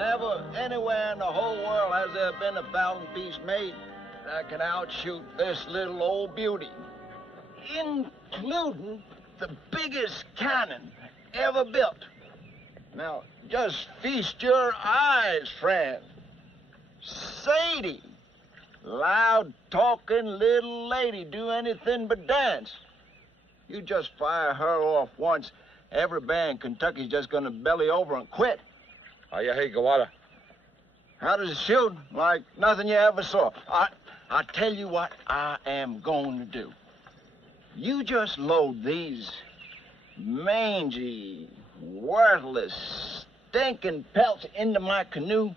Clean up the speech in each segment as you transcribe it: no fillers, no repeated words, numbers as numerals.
Never anywhere in the whole world has there been a fountain piece made that can outshoot this little old beauty, including the biggest cannon ever built. Now, just feast your eyes, friend. Sadie, loud-talking little lady, do anything but dance. You just fire her off once, every bear in Kentucky's just gonna belly over and quit. Hey, Gawada. How does it shoot? Like nothing you ever saw. I tell you what I am going to do. You just load these mangy, worthless, stinking pelts into my canoe,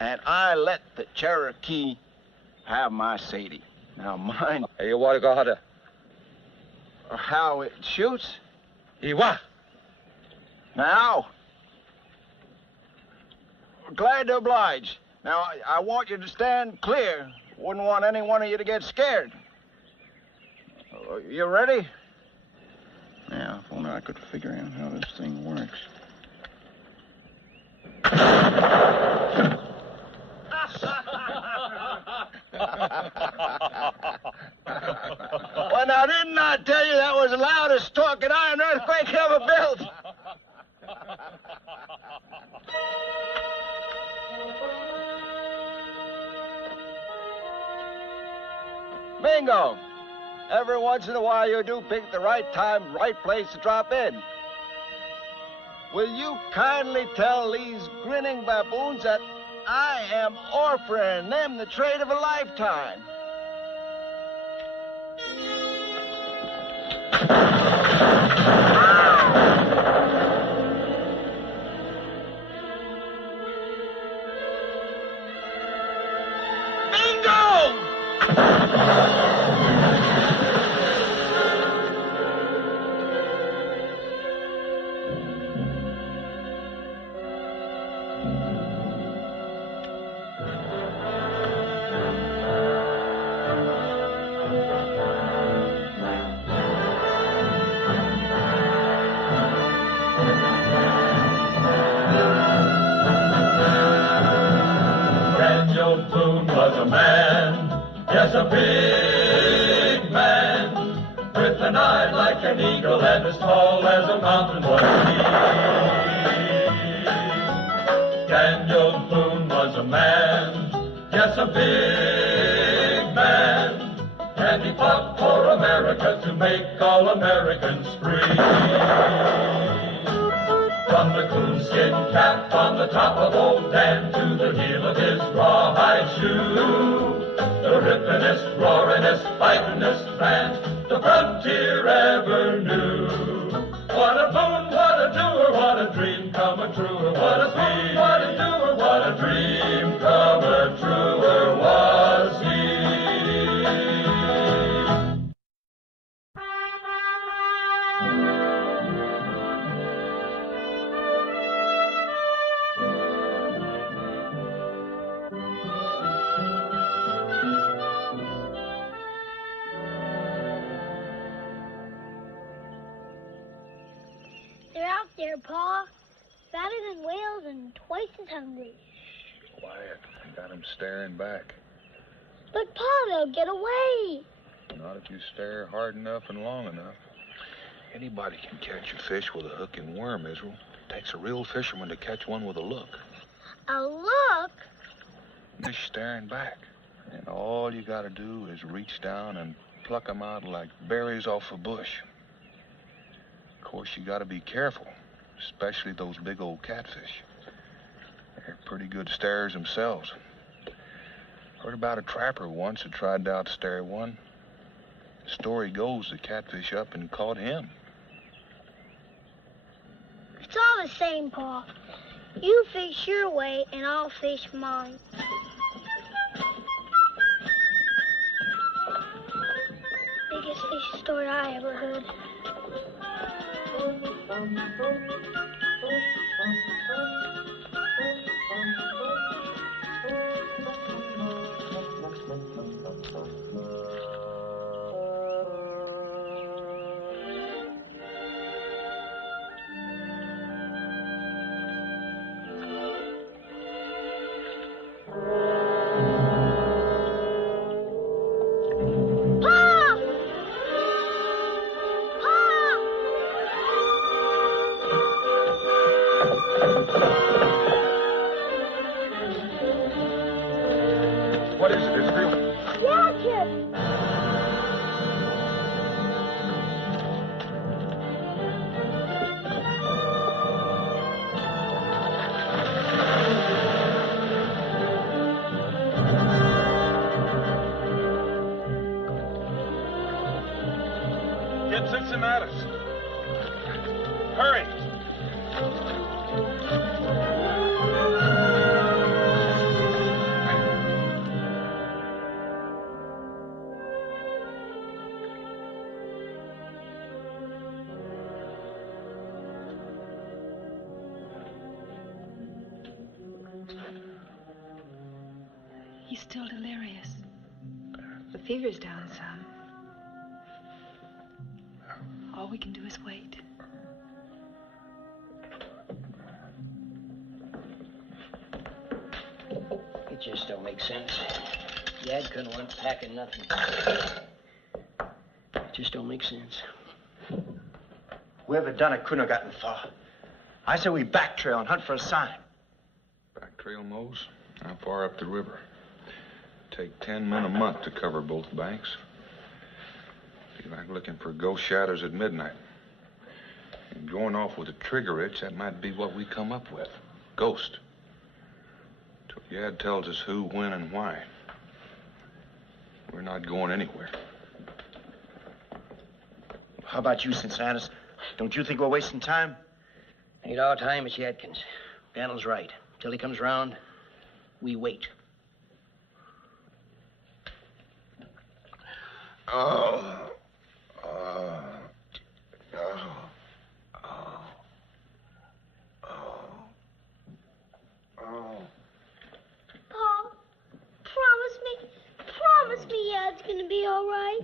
and I let the Cherokee have my Sadie. Now, mind... Hey, you want to go harder? How it shoots? Iwa. Now. Glad to oblige. Now, I want you to stand clear. Wouldn't want any one of you to get scared. You ready? Yeah, if only I could figure out how this thing works. Well, now, didn't I tell you that was the loudest talking iron earthquake ever built? Bingo! Every once in a while you do pick the right time, right place to drop in. Will you kindly tell these grinning baboons that I am offering them the trade of a lifetime? Boone was a man, yes, a big man, with an eye like an eagle and as tall as a mountain was he. Daniel Boone was a man, yes, a big man, and he fought for America to make all Americans free. From the coonskin cap on the top of old Dan to the heel of his rawhide shoe, the rippin'est, roaring'est, fightin'est band the frontier ever knew. What a boon, what a doer, what a dream come a truer. What a boon, what a doer, what a dream come a truer was he. They're out there, Pa. Fatter than whales and twice as hungry. Quiet. I got him staring back. But, Pa, they'll get away. Not if you stare hard enough and long enough. Anybody can catch a fish with a hook and worm, Israel. It takes a real fisherman to catch one with a look. A look? Just staring back. And all you gotta do is reach down and pluck them out like berries off a bush. Of course, you gotta be careful, especially those big old catfish. They're pretty good starers themselves. Heard about a trapper once who tried to outstare one. The story goes the catfish up and caught him. It's all the same, Pa. You fish your way, and I'll fish mine. Biggest fish story I ever heard. Chase him at us. Hurry. He's still delirious. The fever's down some. All we can do is wait. It just don't make sense. Dad couldn't went packing nothing. It just don't make sense. Whoever done it couldn't have gotten far. I say we back trail and hunt for a sign. Back trail, Mose? How far up the river? Take 10 men a month to cover both banks. Be like looking for ghost shadows at midnight. And going off with a trigger itch, that might be what we come up with. Ghost. Till Yad tells us who, when, and why. We're not going anywhere. How about you, Cincinnatus? Don't you think we're wasting time? Ain't our time, it's Yadkin's. Daniel's right. Till he comes round, we wait. Pa, promise me Yad's gonna be all right.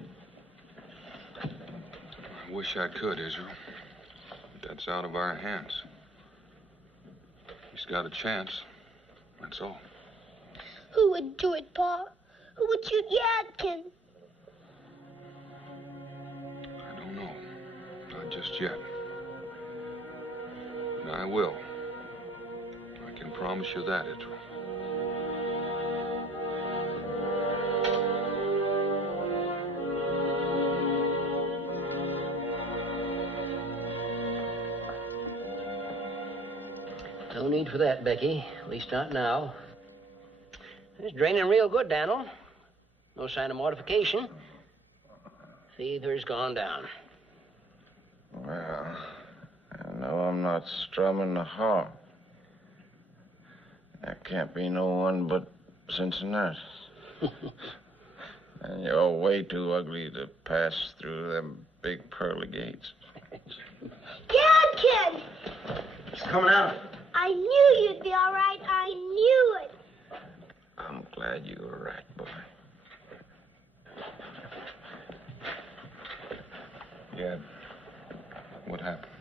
I wish I could, Israel. But that's out of our hands. He's got a chance. That's all. Who would do it, Pa? Who would shoot Yadkin? I don't know. Not just yet. But I will. I can promise you that, Israel. No need for that, Becky. At least not now. It's draining real good, Daniel. No sign of mortification. Fever's gone down. Well, I know I'm not strumming the harp. That can't be no one but Cincinnati. And you're way too ugly to pass through them big pearly gates. Yadkin! He's coming out. I knew you'd be all right. I knew it. I'm glad you were right, boy. Yeah. What happened?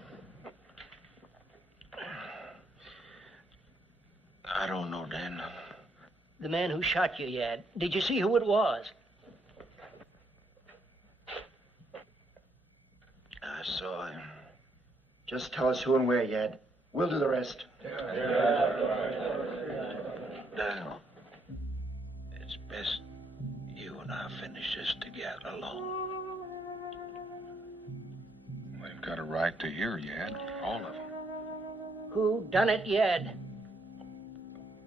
I don't know, Dan. The man who shot you, Yad. Did you see who it was? I saw him. Just tell us who and where, Yad. We'll do the rest. Daniel, it's best you and I finish this together alone. They've got a right to hear, Yad. All of them. Who done it, Yad?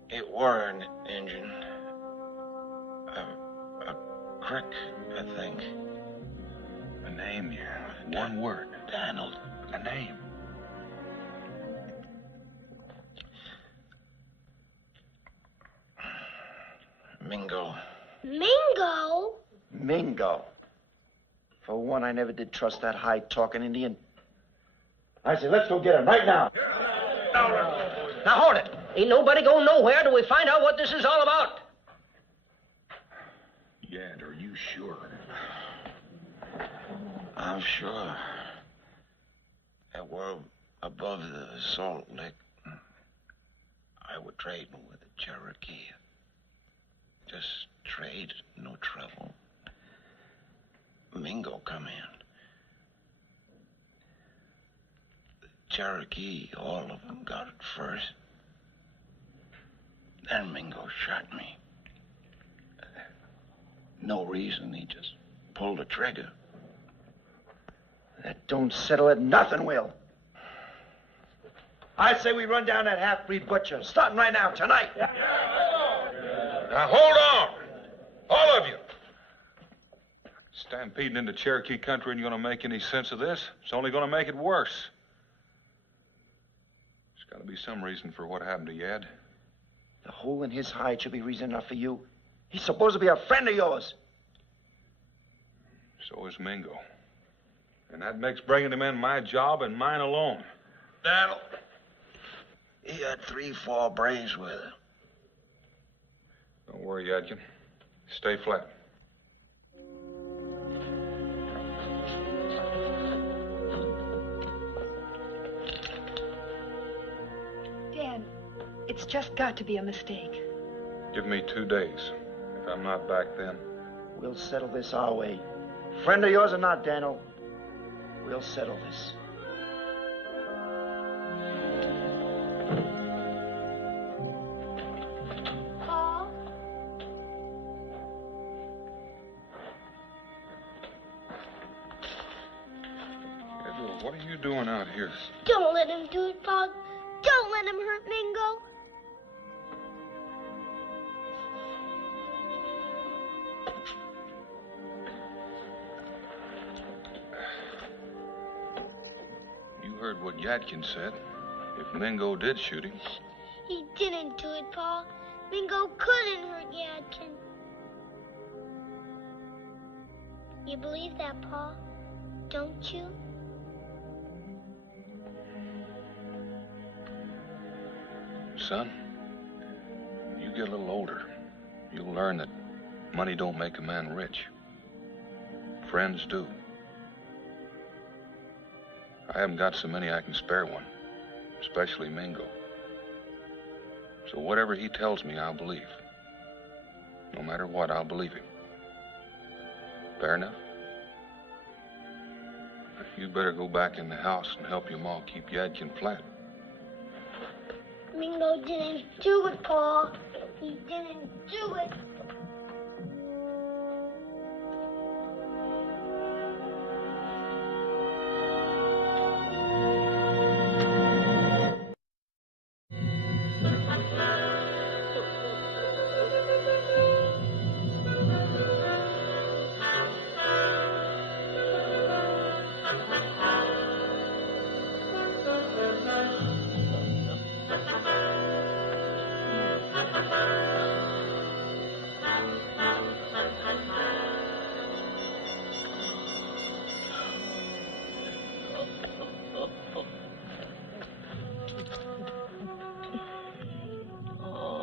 It were an engine. A crick, I think. A name, yeah. One word. Daniel. A name. Mingo. Mingo? Mingo. For one, I never did trust that high-talking Indian. I say, let's go get him right now. Now hold it. Ain't nobody going nowhere till we find out what this is all about. Yad, are you sure? I'm sure. That we're above the Salt Lick. I would trade with the Cherokee. Just trade, no trouble. Mingo come in. The Cherokee, all of them got it first. Then Mingo shot me. No reason, he just pulled the trigger. That don't settle it. Nothing will. I say we run down that half-breed butcher, starting right now, tonight. Now hold on! All of you! Stampeding into Cherokee country ain't gonna make any sense of this. It's only gonna make it worse. There's gotta be some reason for what happened to Yad. The hole in his hide should be reason enough for you. He's supposed to be a friend of yours. So is Mingo. And that makes bringing him in my job and mine alone. Daniel, he had 3-4 braves with him. Don't worry, Yadkin. Stay flat. Dan, it's just got to be a mistake. Give me 2 days. If I'm not back then. We'll settle this our way. Friend of yours or not, Daniel, we'll settle this. Pa? Edward, what are you doing out here? Don't let him do it, Pa. Don't let him hurt Mingo. You heard what Yadkin said. If Mingo did shoot him. He didn't do it, Pa. Mingo couldn't hurt Yadkin. You believe that, Pa? Don't you? Son, when you get a little older, you'll learn that money don't make a man rich. Friends do. I haven't got so many I can spare one, especially Mingo. So whatever he tells me, I'll believe. No matter what, I'll believe him. Fair enough? You better go back in the house and help your ma keep Yadkin flat. Mingo didn't do it, Pa. He didn't do it.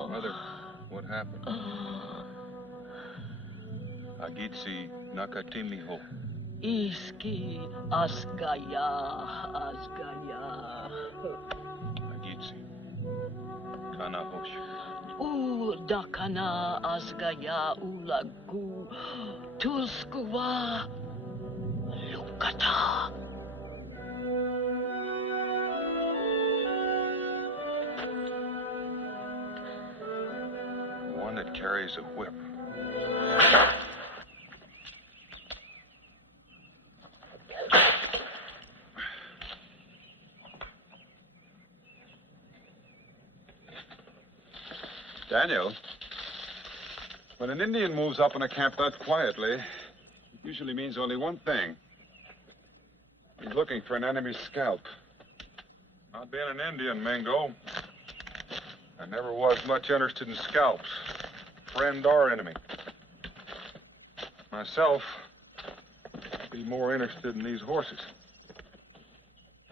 Mother, what happened? Agitsi nakatimiho. Iski asgaya. Agitsi. Kanahosh. Udakana asgaya ulagu. Tulskuwa lukata. One that carries a whip. Daniel, when an Indian moves up on a camp that quietly, it usually means only one thing. He's looking for an enemy's scalp. Not being an Indian, Mingo. I never was much interested in scalps, friend or enemy. Myself, I'd be more interested in these horses.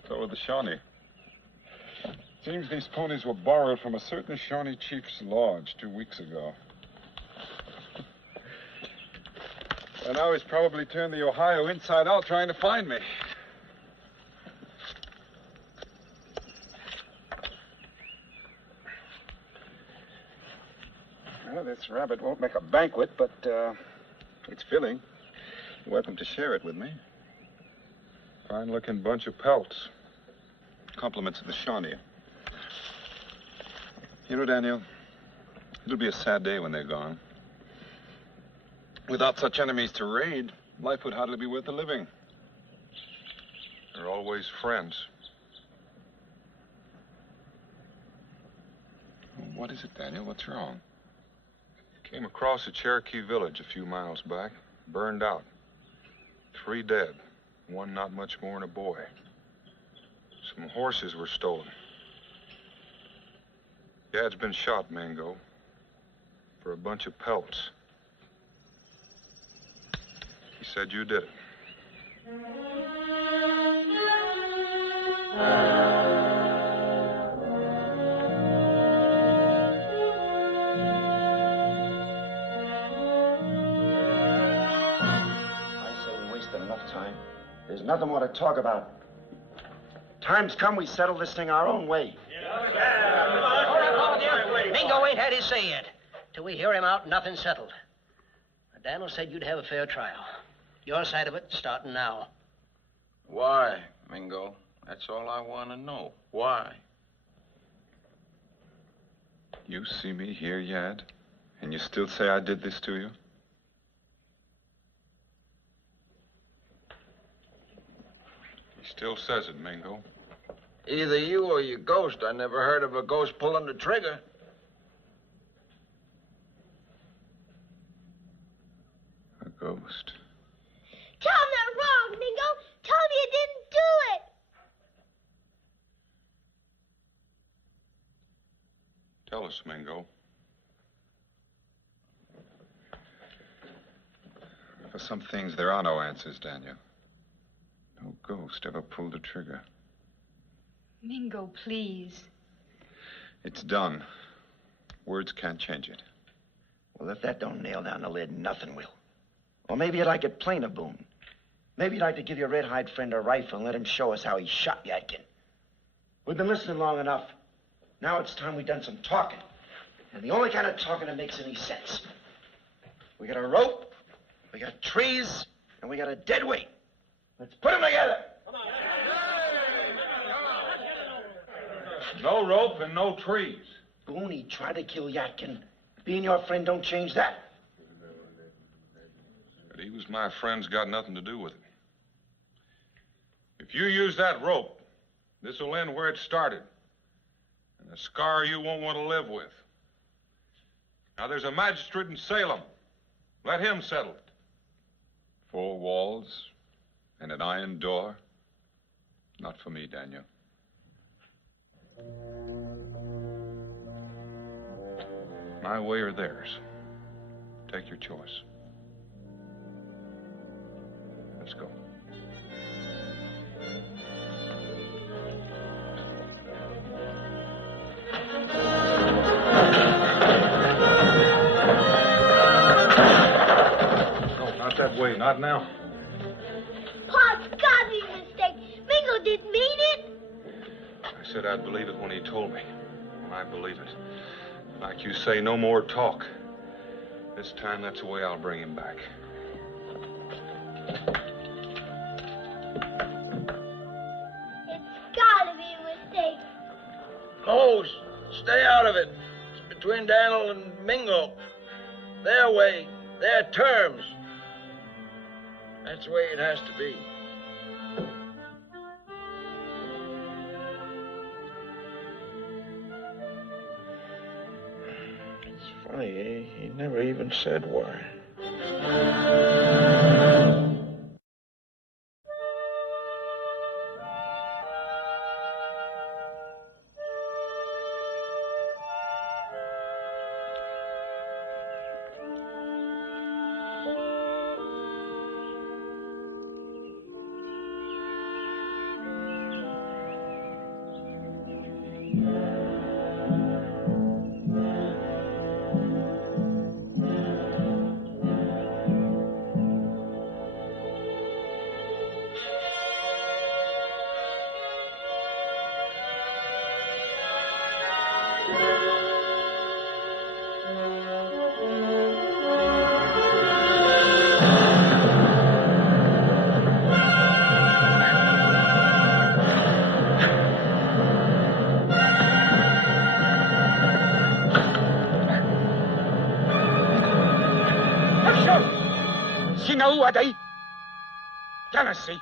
So with the Shawnee. Seems these ponies were borrowed from a certain Shawnee chief's lodge 2 weeks ago. And now he's probably turned the Ohio inside out trying to find me. Well, this rabbit won't make a banquet, but it's filling. You're welcome to share it with me. Fine-looking bunch of pelts. Compliments of the Shawnee. You know, Daniel, it'll be a sad day when they're gone. Without such enemies to raid, life would hardly be worth the living. They're always friends. What is it, Daniel? What's wrong? Came across a Cherokee village a few miles back, burned out. 3 dead. 1 not much more than a boy. Some horses were stolen. Dad's been shot, Mingo, for a bunch of pelts. He said you did it. Time. There's nothing more to talk about. Time's come, we settle this thing our own way. Mingo ain't had his say yet. Till we hear him out, nothing's settled. Daniel said you'd have a fair trial. Your side of it starting now. Why, Mingo? That's all I want to know. Why? You see me here, Yad, and you still say I did this to you? He still says it, Mingo. Either you or your ghost. I never heard of a ghost pulling the trigger. A ghost. Tell him they're wrong, Mingo. Tell him you didn't do it. Tell us, Mingo. For some things, there are no answers, Daniel. No ghost ever pulled the trigger. Mingo, please. It's done. Words can't change it. Well, if that don't nail down the lid, nothing will. Or maybe you'd like it plainer, Boone. Maybe you'd like to give your red-hide friend a rifle and let him show us how he shot Yadkin. We've been listening long enough. Now it's time we done some talking. And the only kind of talking that makes any sense. We got a rope, we got trees, and we got a dead weight. Let's put them together. No rope and no trees. Boone, he tried to kill Yadkin. Being your friend don't change that. But he was my friend's got nothing to do with it. If you use that rope, this will end where it started. And a scar you won't want to live with. Now, there's a magistrate in Salem. Let him settle it. 4 walls and an iron door. Not for me, Daniel. My way or theirs. Take your choice. Let's go. No, not that way. Not now. Pa, it's gotta be a mistake. Mingo didn't mean it. I said I'd believe it when he told me. And I believe it. Like you say, no more talk. This time, that's the way I'll bring him back. It's gotta be a mistake. No, stay out of it. It's between Daniel and Mingo. Their way, their terms. That's the way it has to be. It's funny, he never even said why. Day. Jealousy.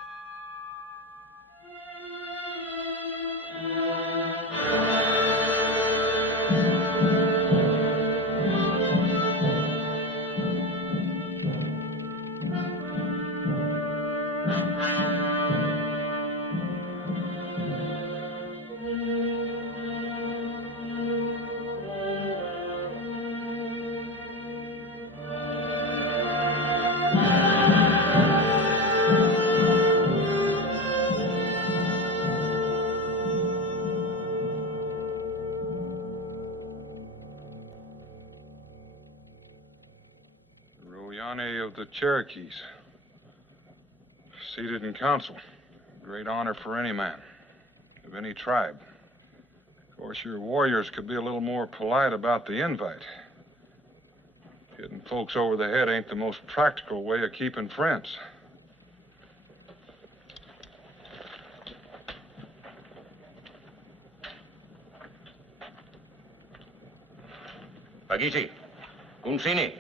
Yane of the Cherokees. Seated in council. Great honor for any man, of any tribe. Of course, your warriors could be a little more polite about the invite. Hitting folks over the head ain't the most practical way of keeping friends. Pagichi, Kunsini.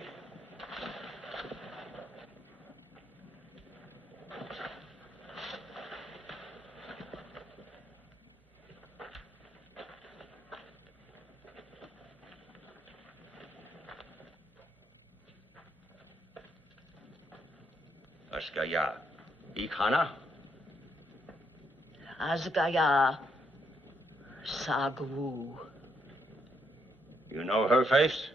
Asgaya, Ikhana? Asgaya Sagu. You know her face?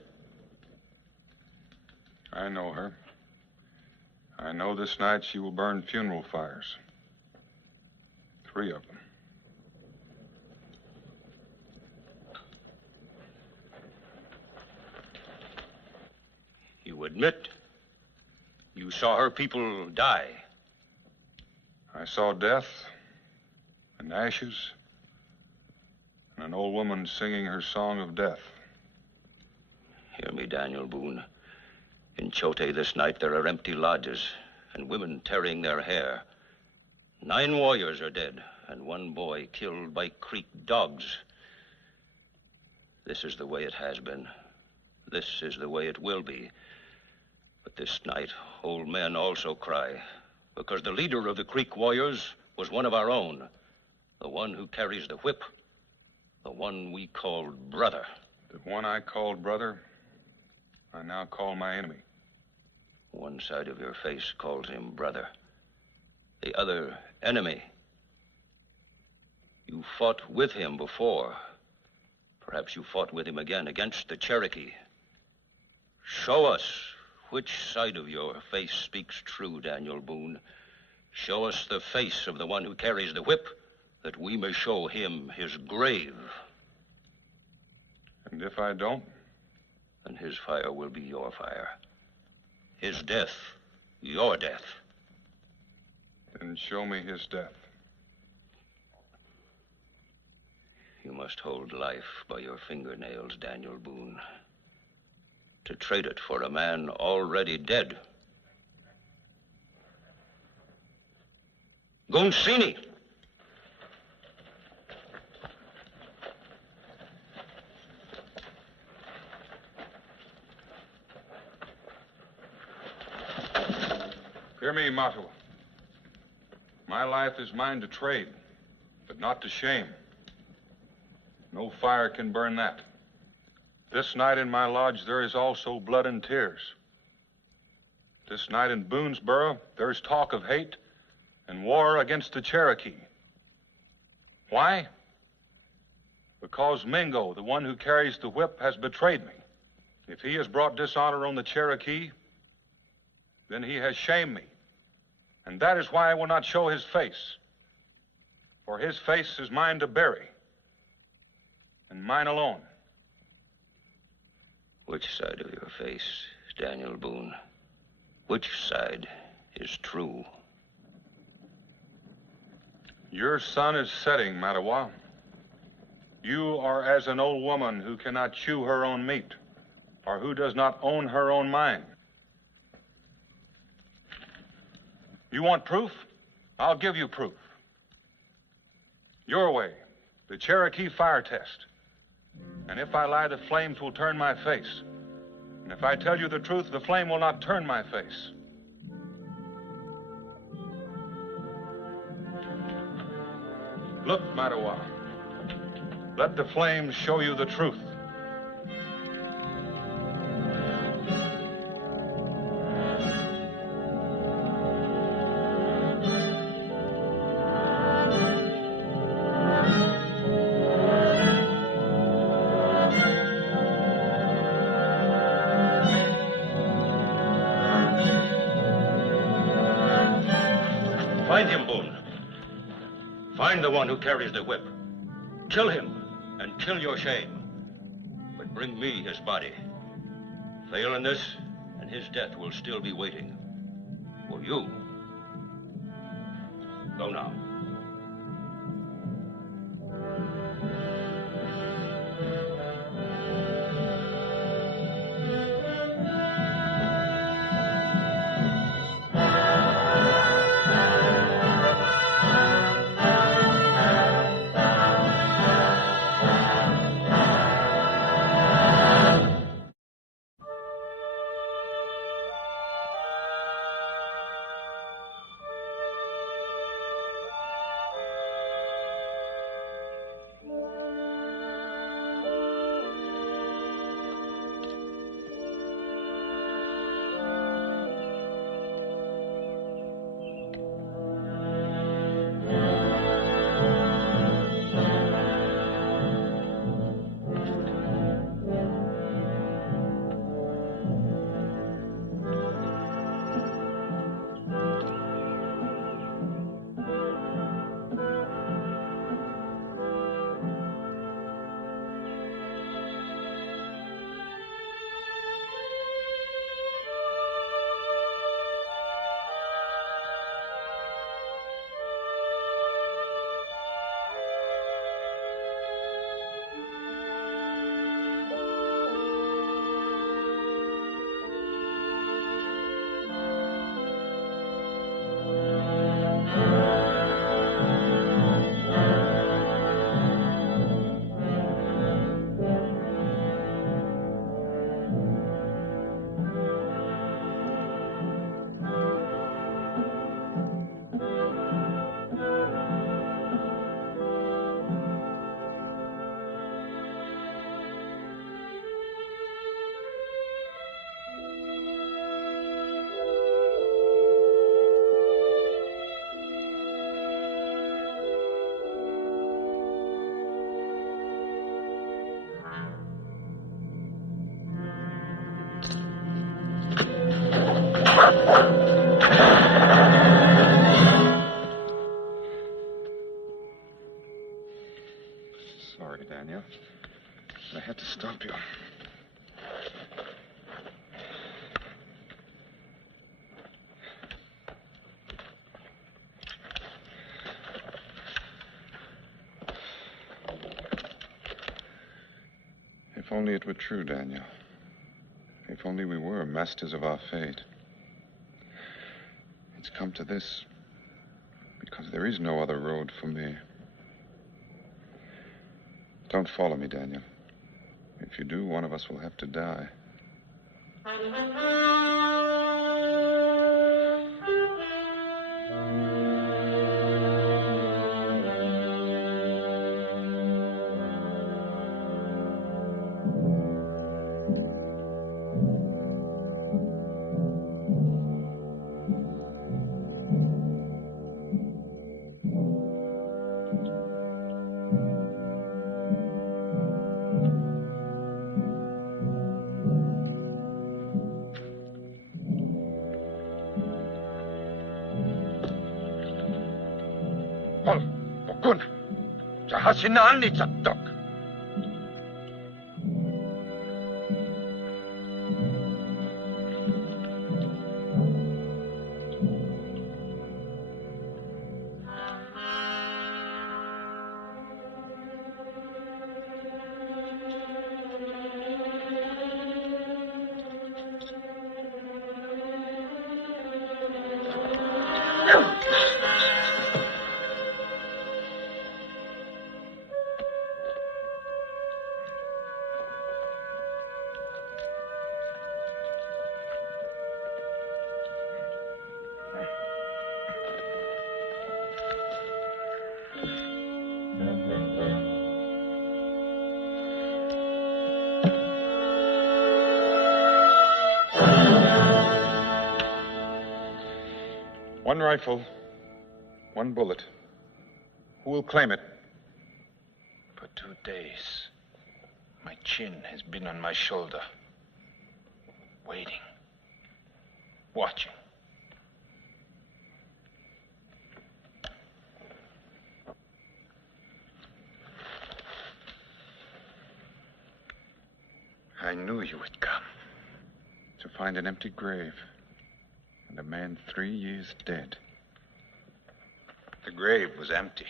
I know her. I know this night she will burn funeral fires. 3 of them. You admit you saw her people die? I saw death and ashes and an old woman singing her song of death. Hear me, Daniel Boone. In Chote this night there are empty lodges and women tearing their hair. 9 warriors are dead and 1 boy killed by Creek dogs. This is the way it has been. This is the way it will be. But this night, old men also cry, because the leader of the Creek warriors was one of our own, the one who carries the whip, the one we called brother. The one I called brother, I now call my enemy. One side of your face calls him brother, the other enemy. You fought with him before. Perhaps you fought with him again against the Cherokee. Show us which side of your face speaks true, Daniel Boone. Show us the face of the one who carries the whip, that we may show him his grave. And if I don't? Then his fire will be your fire. His death, your death. Then show me his death. You must hold life by your fingernails, Daniel Boone. To trade it for a man already dead. Gunsini! Hear me, Matua. My life is mine to trade, but not to shame. No fire can burn that. This night in my lodge, there is also blood and tears. This night in Boonesboro, there is talk of hate and war against the Cherokee. Why? Because Mingo, the one who carries the whip, has betrayed me. If he has brought dishonor on the Cherokee, then he has shamed me. And that is why I will not show his face. For his face is mine to bury, and mine alone. Which side of your face, Daniel Boone? Which side is true? Your sun is setting, Mattawa. You are as an old woman who cannot chew her own meat, or who does not own her own mind. You want proof? I'll give you proof. Your way, the Cherokee fire test. And if I lie, the flames will turn my face. And if I tell you the truth, the flame will not turn my face. Look, Mattawa. Let the flames show you the truth. Find him, Boone. Find the one who carries the whip. Kill him, and kill your shame. But bring me his body. Fail in this, and his death will still be waiting. For you. Go now. Sorry, Daniel. I had to stop you. If only it were true, Daniel. If only we were masters of our fate. It's come to this because there is no other road for me. Don't follow me, Daniel. If you do, one of us will have to die. Boone, jahasinaan ni Tsatok. One rifle, one bullet. Who will claim it? For 2 days, my chin has been on my shoulder, waiting, watching. I knew you would come. to find an empty grave and a man 3 years dead. The grave was empty,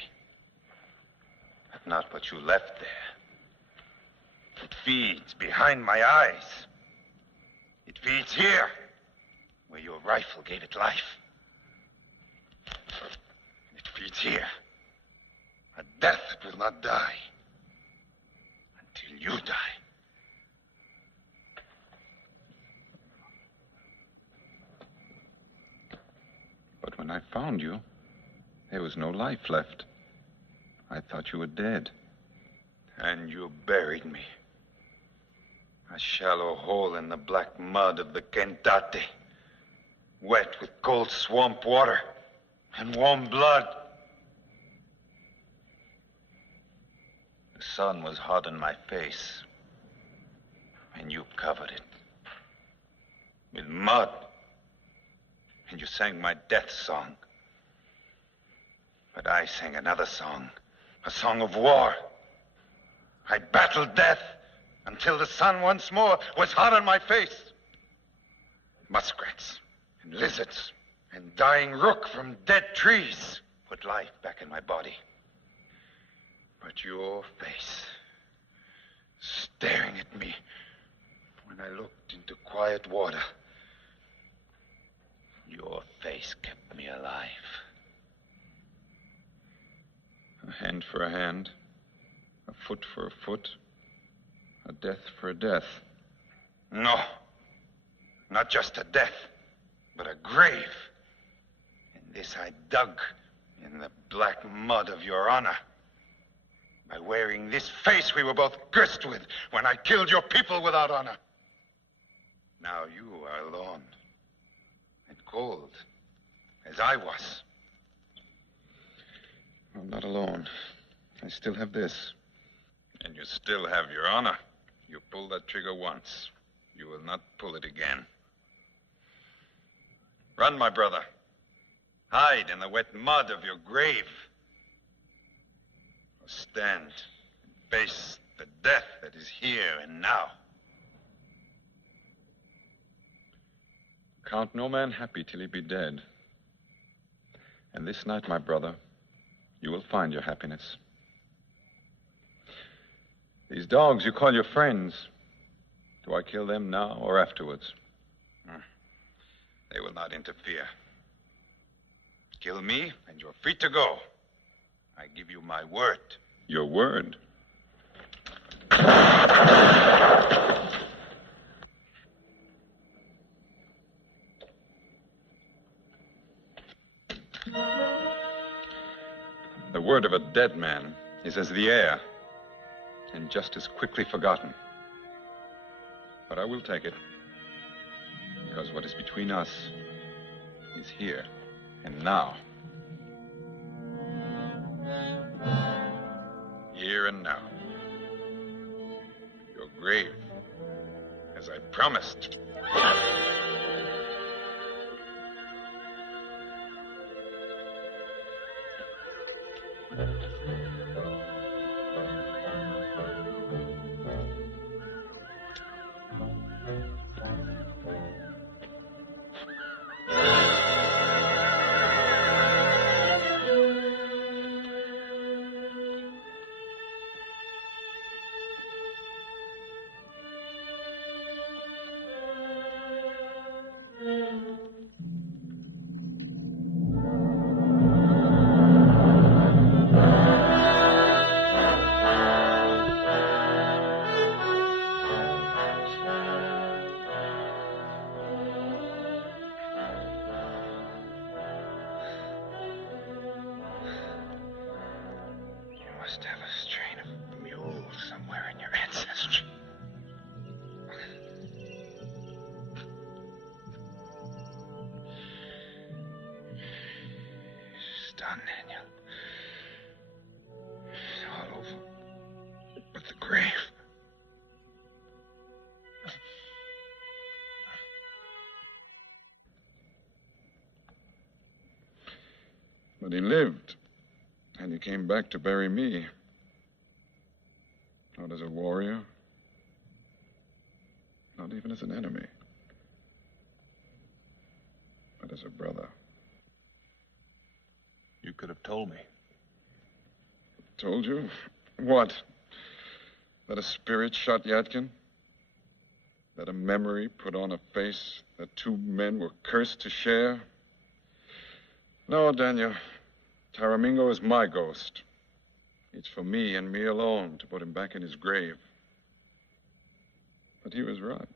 but not what you left there. It feeds behind my eyes. It feeds here, where your rifle gave it life. It feeds here, a death that will not die until you die. But when I found you, there was no life left. I thought you were dead. And you buried me. A shallow hole in the black mud of the Kentate, wet with cold swamp water and warm blood. The sun was hot on my face, and you covered it with mud. And you sang my death song. But I sang another song, a song of war. I battled death until the sun once more was hot on my face. Muskrats and lizards and dying rook from dead trees put life back in my body. But your face, staring at me when I looked into quiet water, your face kept me alive. A hand for a hand, a foot for a foot, a death for a death. No, not just a death, but a grave. And this I dug in the black mud of your honor. By wearing this face we were both cursed with when I killed your people without honor. Now you are alone and cold, as I was. I'm not alone. I still have this. And you still have your honor. You pulled that trigger once. You will not pull it again. Run, my brother. Hide in the wet mud of your grave. Or stand and face the death that is here and now. Count no man happy till he be dead. And this night, my brother, you will find your happiness. These dogs you call your friends, do I kill them now or afterwards? They will not interfere. Kill me, and you're free to go. I give you my word. Your word? The word of a dead man is as the air, and just as quickly forgotten. But I will take it, because what is between us is here and now. Here and now. Your grave, as I promised. Must have a strain of mule somewhere in your ancestry. It's done, Daniel. It's all over. But the grave. But he lived. And he came back to bury me. Not as a warrior. Not even as an enemy. Not as a brother. You could have told me. Told you? What? That a spirit shot Yadkin? That a memory put on a face that two men were cursed to share? No, Daniel. Taramingo is my ghost. It's for me and me alone to put him back in his grave. But he was right.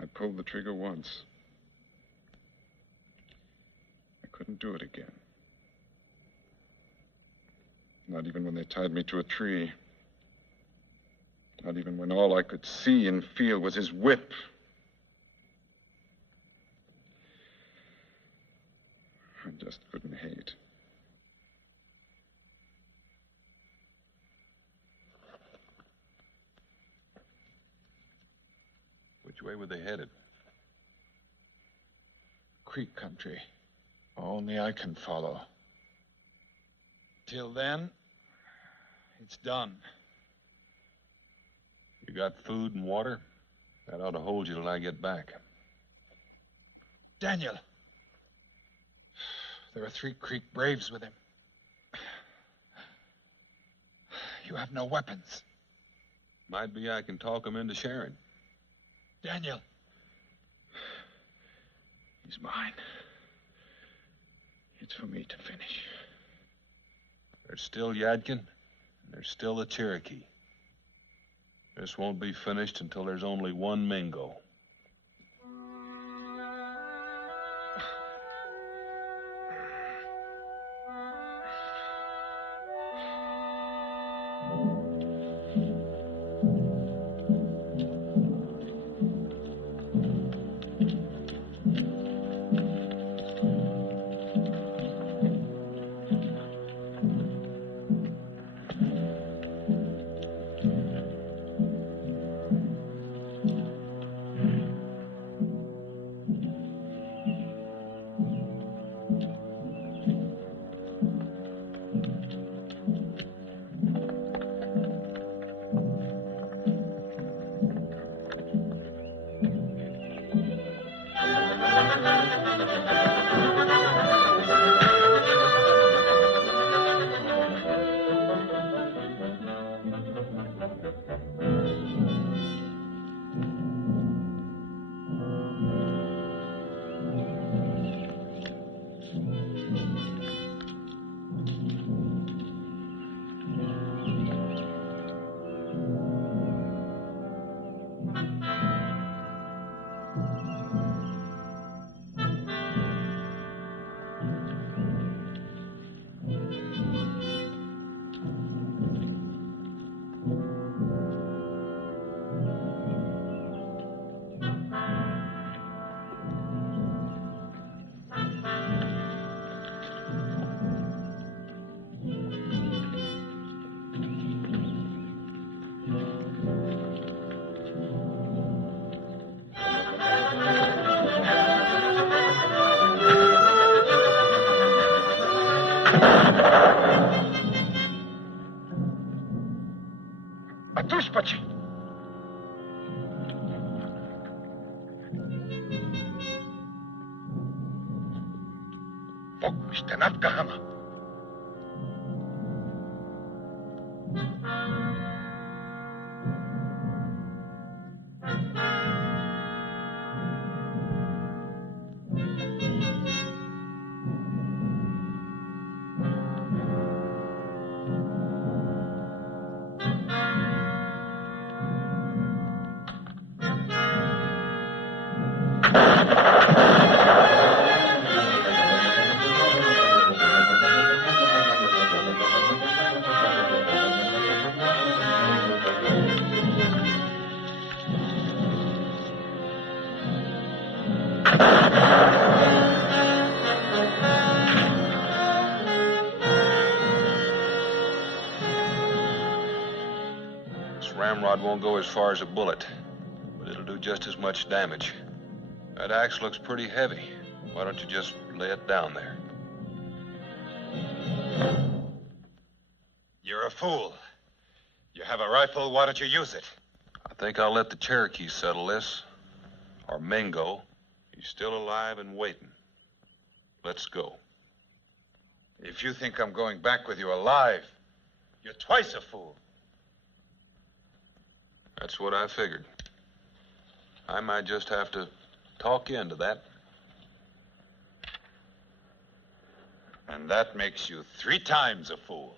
I pulled the trigger once. I couldn't do it again. Not even when they tied me to a tree. Not even when all I could see and feel was his whip. I just couldn't hate. Which way were they headed? Creek country. Only I can follow. Till then, it's done. You got food and water? That ought to hold you till I get back. Daniel. There are 3 Creek braves with him. You have no weapons. Might be I can talk them into sharing. Daniel. He's mine. It's for me to finish. There's still Yadkin, and there's still the Cherokee. This won't be finished until there's only one Mingo. Atushpachi! Fok ishtenat kahama. Ramrod won't go as far as a bullet, but it'll do just as much damage. That axe looks pretty heavy. Why don't you just lay it down there? You're a fool. You have a rifle, why don't you use it? I think I'll let the Cherokee settle this. or Mingo. He's still alive and waiting. Let's go. If you think I'm going back with you alive, you're twice a fool. That's what I figured. I might just have to talk you into that. And that makes you 3 times a fool.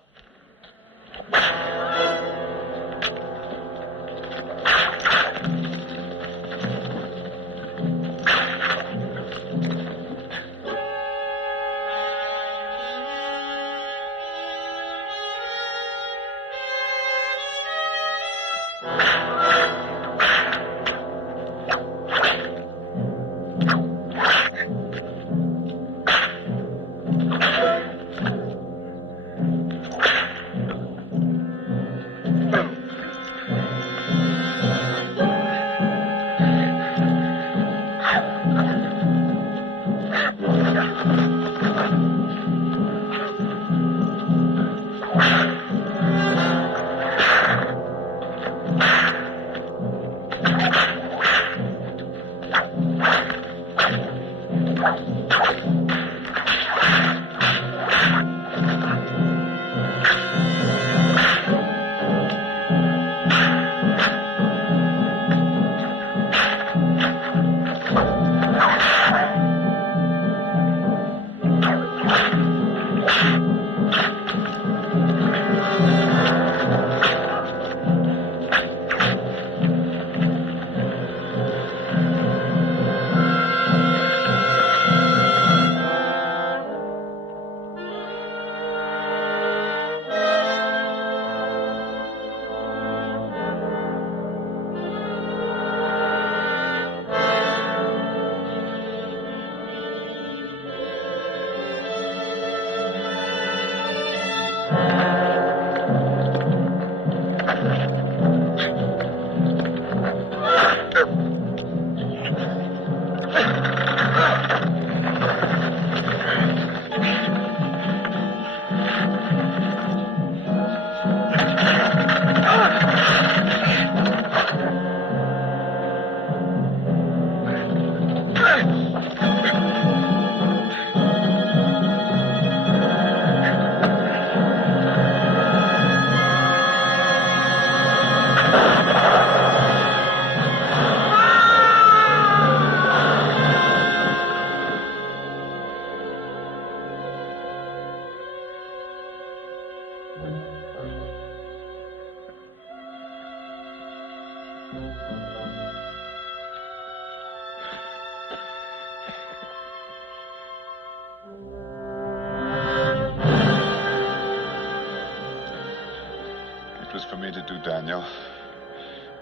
It was for me to do, Daniel,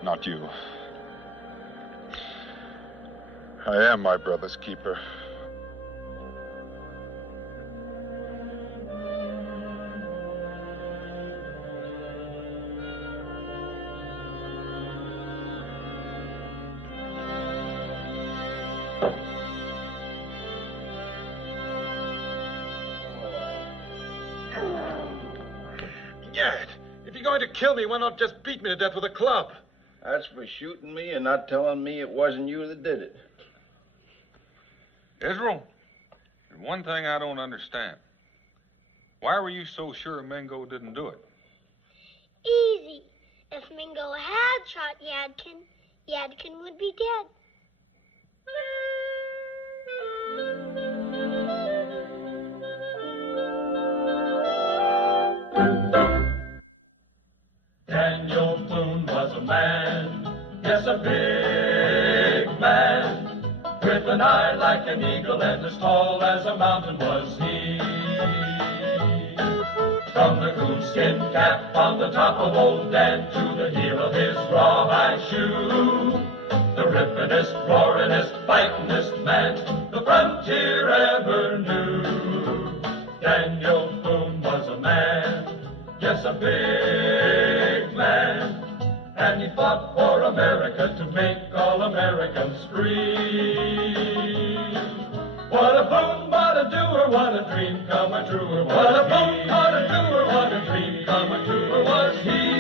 not you. I am my brother's keeper. Gad, if you're going to kill me, why not just beat me to death with a club? That's for shooting me and not telling me it wasn't you that did it. Israel, there's one thing I don't understand. Why were you so sure Mingo didn't do it? Easy. If Mingo had shot Yadkin, Yadkin would be dead. Daniel Boone was a man, yes, a big man, with an eye like an eagle and as tall as a mountain was he. From the coonskin cap on the top of old Dan to the heel of his rawhide shoe, the rippin'est, roarin'est, fightin'est man the frontier ever knew. Daniel Boone was a man, yes, a big man, and he fought for America to make all Americans free. What a boon, what a doer, what a dream come a truer was he. What a boon, what a doer, what a dream come a truer was he.